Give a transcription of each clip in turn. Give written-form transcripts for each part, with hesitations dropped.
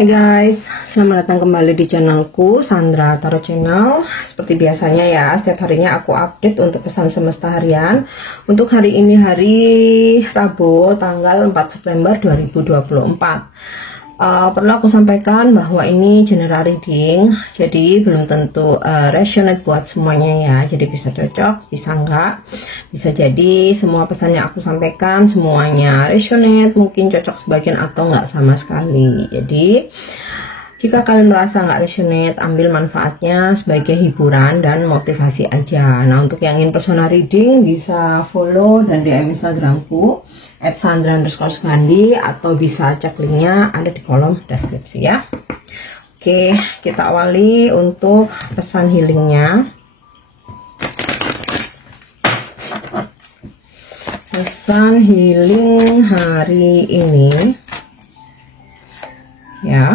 Hai guys, selamat datang kembali di channelku Sandra Tarot Channel. Seperti biasanya ya, setiap harinya aku update untuk pesan semesta harian. Untuk hari ini hari Rabu tanggal 4 September 2024. Perlu aku sampaikan bahwa ini general reading, jadi belum tentu resonate buat semuanya ya. Jadi bisa cocok, bisa enggak, bisa jadi semua pesan yang aku sampaikan semuanya resonate, mungkin cocok sebagian atau enggak sama sekali. Jadi jika kalian merasa nggak resonate, ambil manfaatnya sebagai hiburan dan motivasi aja. Nah, untuk yang ingin personal reading bisa follow dan DM Instagramku @sandra_sukandi atau bisa cek linknya ada di kolom deskripsi ya. Oke, kita awali untuk pesan healingnya. Pesan healing hari ini ya.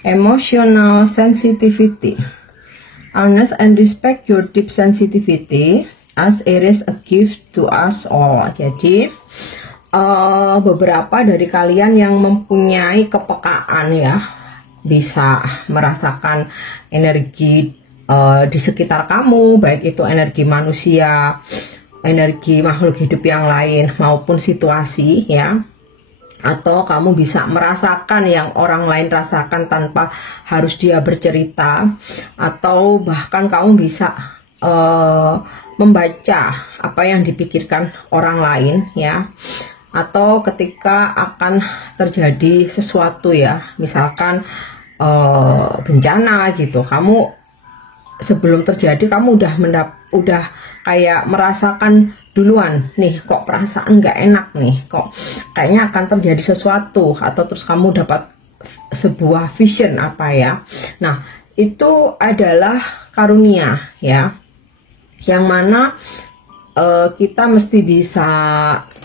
Emotional sensitivity. Honest and respect your deep sensitivity as it is a gift to us all. Jadi beberapa dari kalian yang mempunyai kepekaan ya, bisa merasakan energi di sekitar kamu, baik itu energi manusia, energi makhluk hidup yang lain maupun situasi ya. Atau kamu bisa merasakan yang orang lain rasakan tanpa harus dia bercerita, atau bahkan kamu bisa membaca apa yang dipikirkan orang lain ya. Atau ketika akan terjadi sesuatu ya, misalkan bencana gitu, kamu sebelum terjadi kamu udah kayak merasakan duluan nih, kok perasaan nggak enak nih, kok kayaknya akan terjadi sesuatu, atau terus kamu dapat sebuah vision apa ya. Nah, itu adalah karunia ya, yang mana kita mesti bisa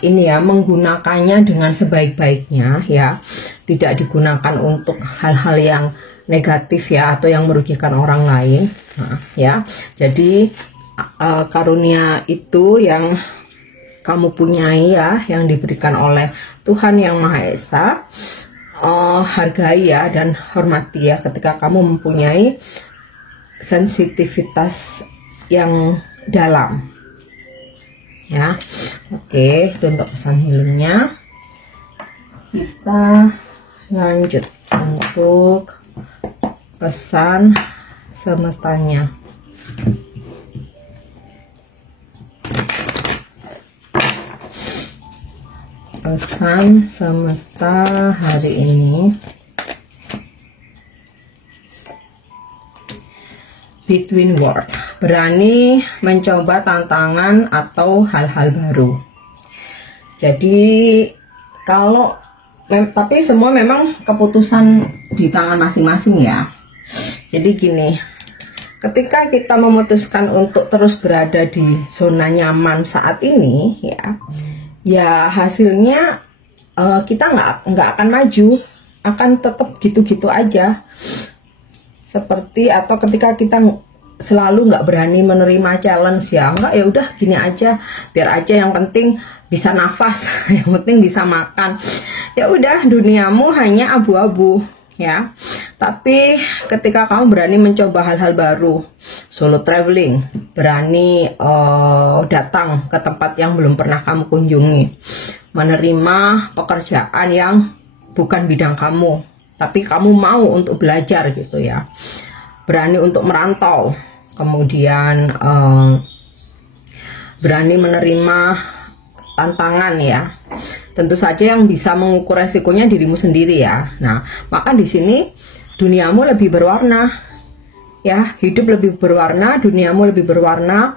ini ya, menggunakannya dengan sebaik-baiknya ya, tidak digunakan untuk hal-hal yang negatif ya, atau yang merugikan orang lain. Nah, ya, jadi karunia itu yang kamu punyai ya, yang diberikan oleh Tuhan Yang Maha Esa, hargai ya dan hormati ya ketika kamu mempunyai sensitivitas yang dalam ya. Oke, itu untuk pesan healingnya. Kita lanjut untuk pesan semestanya. Pesan semesta hari ini, between world, berani mencoba tantangan atau hal-hal baru. Jadi kalau tapi semua memang keputusan di tangan masing-masing ya. Jadi gini, ketika kita memutuskan untuk terus berada di zona nyaman saat ini ya hasilnya kita nggak akan maju, akan tetap gitu-gitu aja. Seperti atau ketika kita selalu nggak berani menerima challenge ya, enggak, ya udah gini aja, biar aja, yang penting bisa nafas, yang penting bisa makan, ya udah duniamu hanya abu-abu ya. Tapi ketika kamu berani mencoba hal-hal baru, solo traveling, berani datang ke tempat yang belum pernah kamu kunjungi, menerima pekerjaan yang bukan bidang kamu tapi kamu mau untuk belajar gitu ya, berani untuk merantau, kemudian berani menerima tantangan ya. Tentu saja yang bisa mengukur resikonya dirimu sendiri ya. Nah, maka di sini duniamu lebih berwarna ya, hidup lebih berwarna, duniamu lebih berwarna,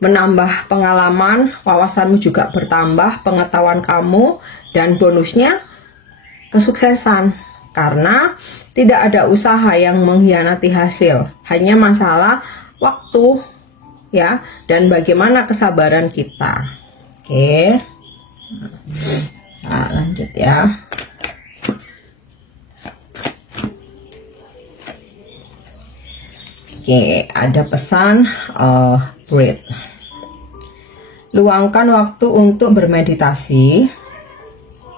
menambah pengalaman, wawasanmu juga bertambah, pengetahuan kamu, dan bonusnya kesuksesan. Karena tidak ada usaha yang mengkhianati hasil, hanya masalah waktu ya, dan bagaimana kesabaran kita. Oke. Nah, lanjut ya. Oke, ada pesan breathe. Luangkan waktu untuk bermeditasi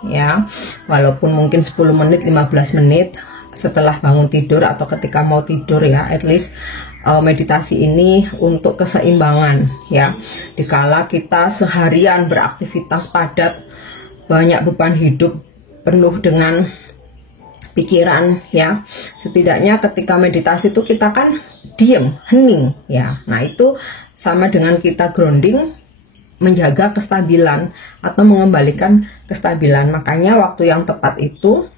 ya, walaupun mungkin 10 menit, 15 menit, setelah bangun tidur atau ketika mau tidur ya, at least meditasi ini untuk keseimbangan ya. Dikala kita seharian beraktivitas padat, banyak beban hidup, penuh dengan pikiran ya, setidaknya ketika meditasi itu kita kan diem, hening ya. Nah itu sama dengan kita grounding, menjaga kestabilan atau mengembalikan kestabilan. Makanya waktu yang tepat itu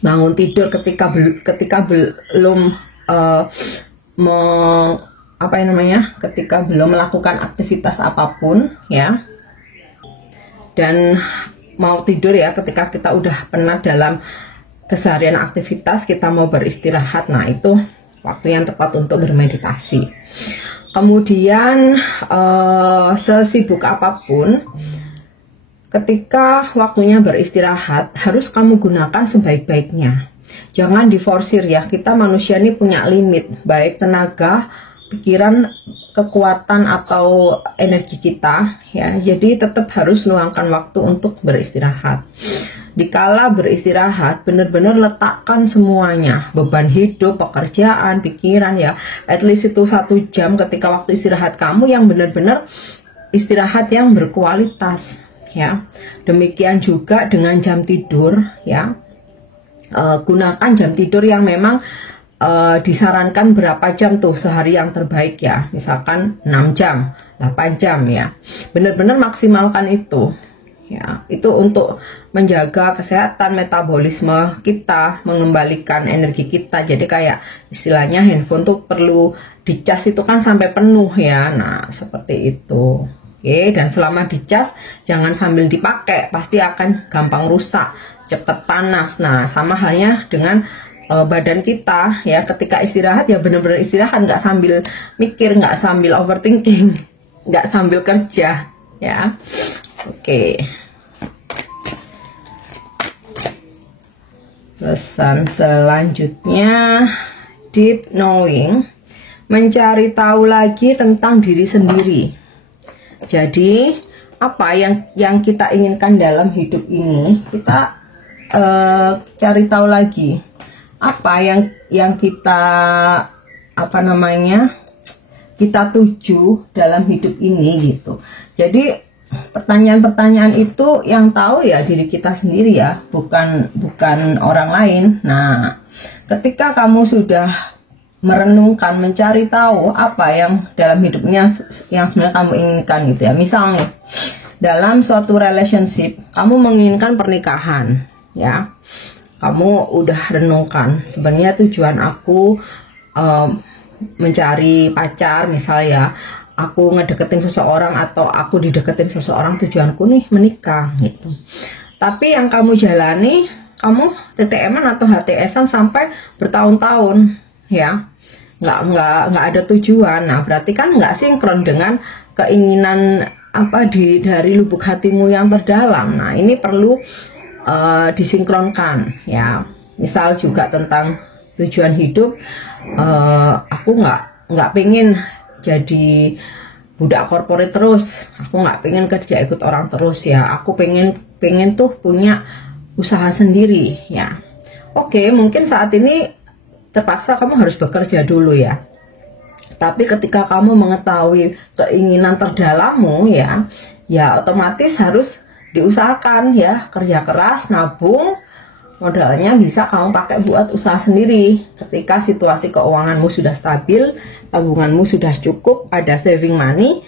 bangun tidur ketika belum ketika belum melakukan aktivitas apapun ya, dan mau tidur ya ketika kita udah penat dalam keseharian aktivitas, kita mau beristirahat. Nah itu waktu yang tepat untuk bermeditasi. Kemudian sesibuk apapun, ketika waktunya beristirahat harus kamu gunakan sebaik-baiknya. Jangan diforsir ya, kita manusia ini punya limit, baik tenaga, pikiran, kekuatan atau energi kita ya. Jadi tetap harus luangkan waktu untuk beristirahat. Dikala beristirahat, benar-benar letakkan semuanya, beban hidup, pekerjaan, pikiran ya, at least itu 1 jam ketika waktu istirahat kamu yang benar-benar istirahat yang berkualitas ya. Demikian juga dengan jam tidur ya, gunakan jam tidur yang memang disarankan berapa jam tuh sehari yang terbaik ya, misalkan 6 jam, 8 jam ya, benar-benar maksimalkan itu ya. Itu untuk menjaga kesehatan metabolisme kita, mengembalikan energi kita. Jadi kayak istilahnya handphone tuh perlu dicas itu kan sampai penuh ya. Nah seperti itu. Oke, dan selama dicas jangan sambil dipakai, pasti akan gampang rusak, cepat panas. Nah sama halnya dengan badan kita ya, ketika istirahat ya benar-benar istirahat, nggak sambil mikir, nggak sambil overthinking, nggak sambil kerja ya. Oke. Pesan selanjutnya, deep knowing, mencari tahu lagi tentang diri sendiri. Jadi apa yang kita inginkan dalam hidup ini, kita cari tahu lagi apa yang kita kita tuju dalam hidup ini gitu. Jadi pertanyaan-pertanyaan itu yang tahu ya diri kita sendiri ya, bukan orang lain. Nah, ketika kamu sudah merenungkan, mencari tahu apa yang dalam hidupnya yang sebenarnya kamu inginkan gitu ya. Misalnya dalam suatu relationship kamu menginginkan pernikahan ya. Kamu udah renungkan, sebenarnya tujuan aku mencari pacar misalnya, aku ngedeketin seseorang atau aku dideketin seseorang, tujuanku nih menikah gitu. Tapi yang kamu jalani, kamu TTM-an atau HTS-an sampai bertahun-tahun ya, nggak ada tujuan. Nah berarti kan nggak sinkron dengan keinginan dari lubuk hatimu yang terdalam. Nah ini perlu disinkronkan ya. Misal juga tentang tujuan hidup, aku nggak pengen jadi budak korporat terus, aku nggak pengen kerja ikut orang terus ya, aku pengen tuh punya usaha sendiri ya. Oke, mungkin saat ini terpaksa kamu harus bekerja dulu ya, tapi ketika kamu mengetahui keinginan terdalammu ya otomatis harus diusahakan ya, kerja keras, nabung, modalnya bisa kamu pakai buat usaha sendiri. Ketika situasi keuanganmu sudah stabil, tabunganmu sudah cukup, ada saving money,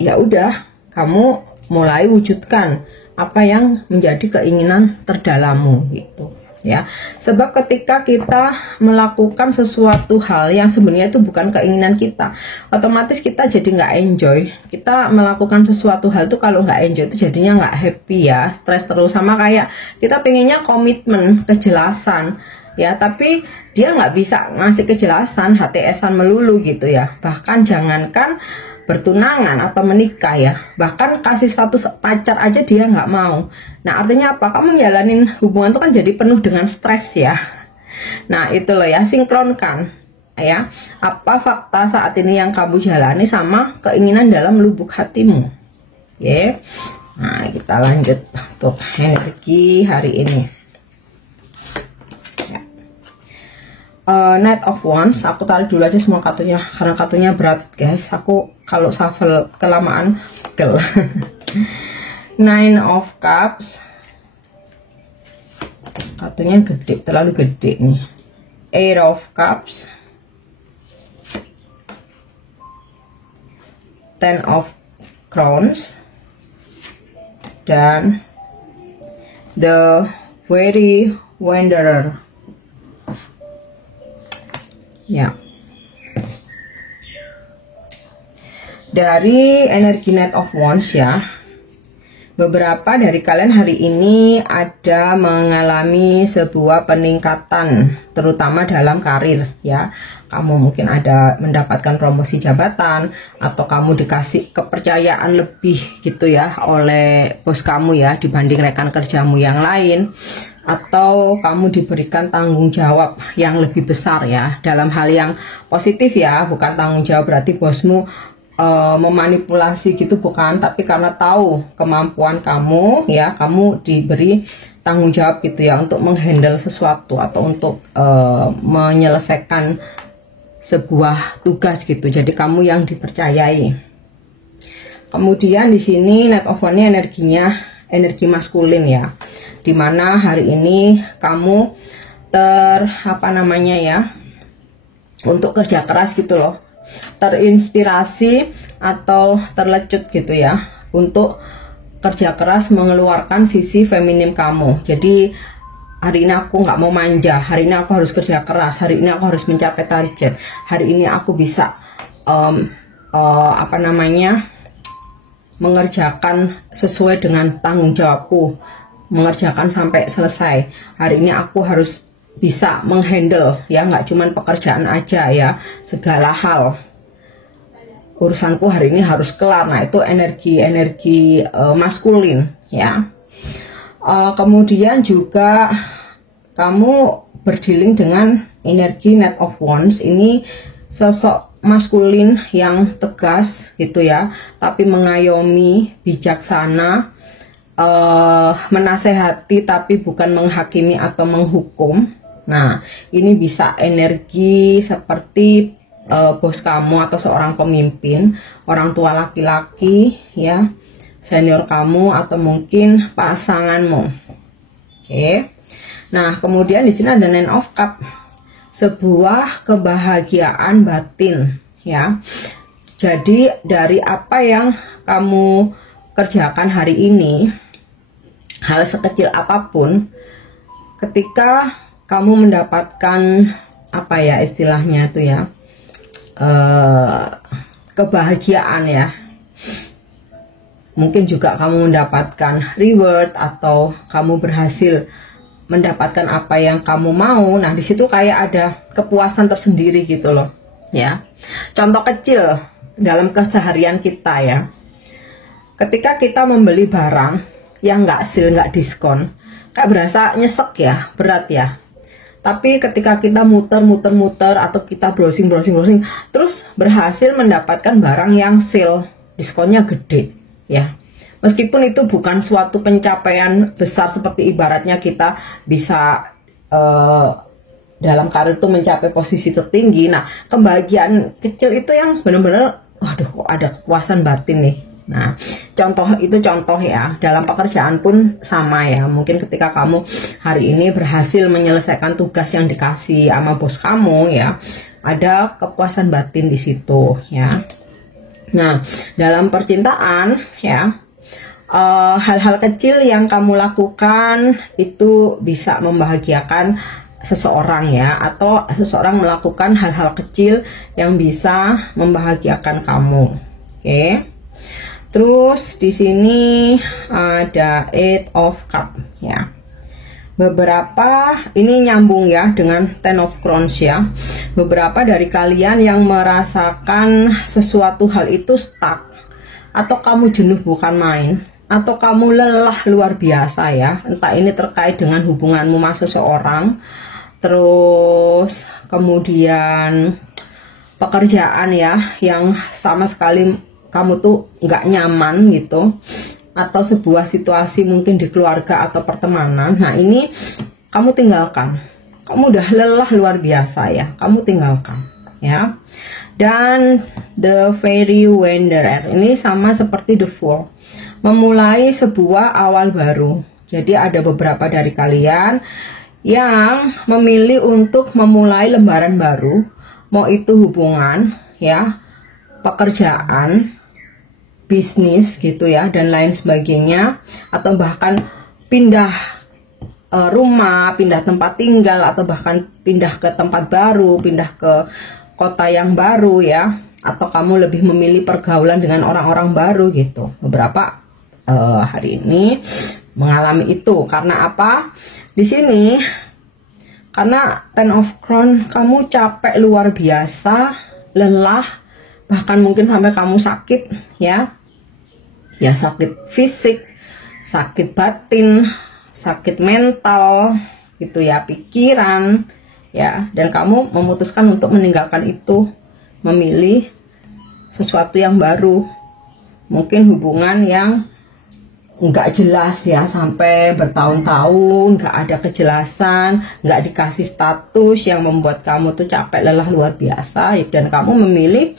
ya udah kamu mulai wujudkan apa yang menjadi keinginan terdalammu gitu ya. Sebab ketika kita melakukan sesuatu hal yang sebenarnya itu bukan keinginan kita, otomatis kita jadi nggak enjoy. Kita melakukan sesuatu hal itu kalau nggak enjoy itu jadinya nggak happy ya, stres terus. Sama kayak kita pengennya komitmen, kejelasan ya, tapi dia nggak bisa ngasih kejelasan, HTS-an melulu gitu ya. Bahkan jangankan bertunangan atau menikah ya, bahkan kasih status pacar aja dia nggak mau. Nah artinya apa? Kamu jalanin hubungan itu kan jadi penuh dengan stres ya. Nah itu loh ya, sinkronkan ya, apa fakta saat ini yang kamu jalani sama keinginan dalam lubuk hatimu. Oke. Nah kita lanjut untuk energi hari ini ya. Knight of Wands. Aku tarik dulu aja semua kartunya karena kartunya berat guys, aku kalau shuffle kelamaan pegel. Nine of Cups, kartunya gede, terlalu gede nih. Eight of Cups, Ten of Crowns, dan The Weary Wanderer. Ya, dari energi Knight of Wands ya, beberapa dari kalian hari ini ada mengalami sebuah peningkatan, terutama dalam karir ya. Kamu mungkin ada mendapatkan promosi jabatan, atau kamu dikasih kepercayaan lebih gitu ya oleh bos kamu ya dibanding rekan kerjamu yang lain, atau kamu diberikan tanggung jawab yang lebih besar ya, dalam hal yang positif ya, bukan tanggung jawab berarti bosmu memanipulasi gitu, bukan, tapi karena tahu kemampuan kamu ya, kamu diberi tanggung jawab gitu ya untuk menghandle sesuatu atau untuk menyelesaikan sebuah tugas gitu, jadi kamu yang dipercayai. Kemudian di sini Knight of Wands energinya energi maskulin ya, dimana hari ini kamu untuk kerja keras gitu loh, terinspirasi atau terlecut gitu ya untuk kerja keras mengeluarkan sisi feminim kamu. Jadi hari ini aku nggak mau manja, hari ini aku harus kerja keras, hari ini aku harus mencapai target, hari ini aku bisa mengerjakan sesuai dengan tanggung jawabku, mengerjakan sampai selesai. Hari ini aku harus bisa menghandle ya, nggak cuman pekerjaan aja ya, segala hal urusanku hari ini harus kelar. Nah itu energi maskulin ya. Kemudian juga kamu berdealing dengan energi Knight of Wands, ini sosok maskulin yang tegas gitu ya, tapi mengayomi, bijaksana, menasehati tapi bukan menghakimi atau menghukum. Nah ini bisa energi seperti bos kamu atau seorang pemimpin, orang tua laki-laki ya, senior kamu, atau mungkin pasanganmu. Oke. Nah, kemudian di sini ada Nine of Cups, sebuah kebahagiaan batin ya. Jadi dari apa yang kamu kerjakan hari ini, hal sekecil apapun, ketika kamu mendapatkan apa ya istilahnya itu ya, kebahagiaan ya, mungkin juga kamu mendapatkan reward atau kamu berhasil mendapatkan apa yang kamu mau. Nah di situ kayak ada kepuasan tersendiri gitu loh ya. Contoh kecil dalam keseharian kita ya, ketika kita membeli barang yang nggak sale, nggak diskon, kayak berasa nyesek ya, berat ya. Tapi ketika kita muter atau kita browsing terus berhasil mendapatkan barang yang sale, diskonnya gede ya, meskipun itu bukan suatu pencapaian besar seperti ibaratnya kita bisa dalam karir itu mencapai posisi tertinggi. Nah kebahagiaan kecil itu yang benar-benar waduh kok ada kepuasan batin nih. Nah contoh ya, dalam pekerjaan pun sama ya, mungkin ketika kamu hari ini berhasil menyelesaikan tugas yang dikasih sama bos kamu ya, ada kepuasan batin di situ ya. Nah dalam percintaan ya, hal-hal kecil yang kamu lakukan itu bisa membahagiakan seseorang ya, atau seseorang melakukan hal-hal kecil yang bisa membahagiakan kamu. Oke. Terus di sini ada Eight of Cups ya. Beberapa ini nyambung ya dengan Ten of Crowns ya. Beberapa dari kalian yang merasakan sesuatu hal itu stuck, atau kamu jenuh bukan main, atau kamu lelah luar biasa ya, entah ini terkait dengan hubunganmu sama seseorang, terus kemudian pekerjaan ya yang sama sekali kamu tuh nggak nyaman gitu, atau sebuah situasi mungkin di keluarga atau pertemanan. Nah ini kamu tinggalkan, kamu udah lelah luar biasa ya, kamu tinggalkan ya. Dan the fairy wanderer ini sama seperti the fool, memulai sebuah awal baru. Jadi ada beberapa dari kalian yang memilih untuk memulai lembaran baru, mau itu hubungan ya, pekerjaan, bisnis gitu ya, dan lain sebagainya, atau bahkan pindah rumah, pindah tempat tinggal, atau bahkan pindah ke tempat baru, pindah ke kota yang baru ya, atau kamu lebih memilih pergaulan dengan orang-orang baru gitu. Beberapa hari ini mengalami itu. Karena apa? Di sini karena Ten of Crown, kamu capek luar biasa, lelah, bahkan mungkin sampai kamu sakit ya. Ya, sakit fisik, sakit batin, sakit mental gitu ya, pikiran ya, dan kamu memutuskan untuk meninggalkan itu, memilih sesuatu yang baru, mungkin hubungan yang nggak jelas ya, sampai bertahun-tahun nggak ada kejelasan, nggak dikasih status, yang membuat kamu tuh capek lelah luar biasa, dan kamu memilih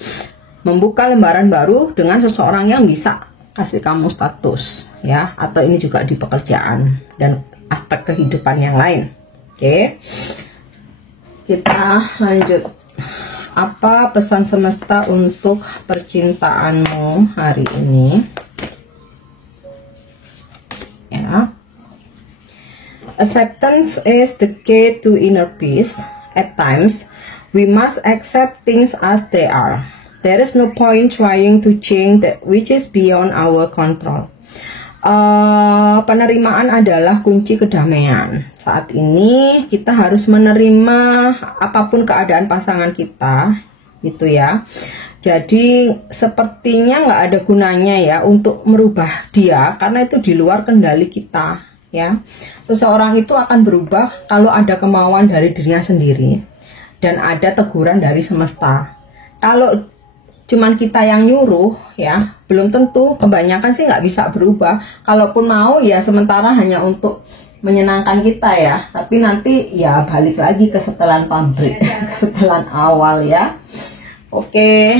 membuka lembaran baru dengan seseorang yang bisa kasih kamu status ya, atau ini juga di pekerjaan dan aspek kehidupan yang lain. Oke, kita lanjut. Apa pesan semesta untuk percintaanmu hari ini ya? Acceptance is the key to inner peace. At times we must accept things as they are. There is no point trying to change that which is beyond our control. Penerimaan adalah kunci kedamaian. Saat ini kita harus menerima apapun keadaan pasangan kita, gitu ya. Jadi sepertinya nggak ada gunanya ya untuk merubah dia, karena itu di luar kendali kita ya. Seseorang itu akan berubah kalau ada kemauan dari dirinya sendiri dan ada teguran dari semesta. Kalau cuman kita yang nyuruh ya, belum tentu, kebanyakan sih nggak bisa berubah. Kalaupun mau ya sementara hanya untuk menyenangkan kita ya, tapi nanti ya balik lagi ke setelan pabrik, ke setelan awal ya. Oke,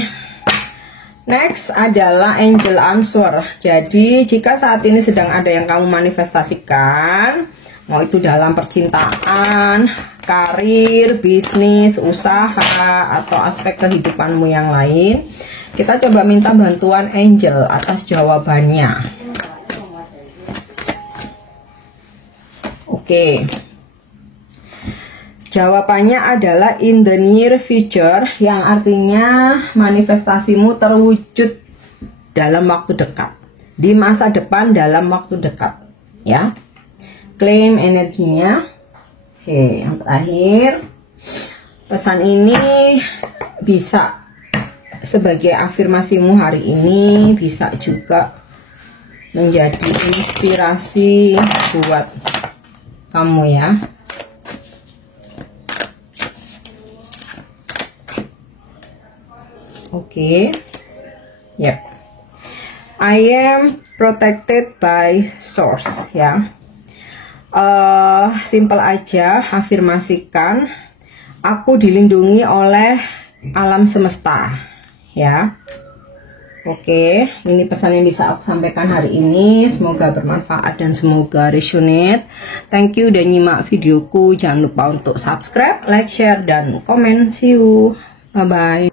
next adalah angel answer. Jadi jika saat ini sedang ada yang kamu manifestasikan, mau itu dalam percintaan, karir, bisnis, usaha, atau aspek kehidupanmu yang lain, kita coba minta bantuan angel atas jawabannya. Oke, jawabannya adalah in the near future, yang artinya manifestasimu terwujud dalam waktu dekat, di masa depan dalam waktu dekat ya. Klaim energinya. Oke, yang terakhir, pesan ini bisa sebagai afirmasimu hari ini, bisa juga menjadi inspirasi buat kamu ya. Oke, yep. I am protected by source ya. Simple aja, afirmasikan aku dilindungi oleh alam semesta ya. Oke, ini pesan yang bisa aku sampaikan hari ini. Semoga bermanfaat dan semoga resonate. Thank you udah nyimak videoku. Jangan lupa untuk subscribe, like, share, dan komen. See you, bye bye.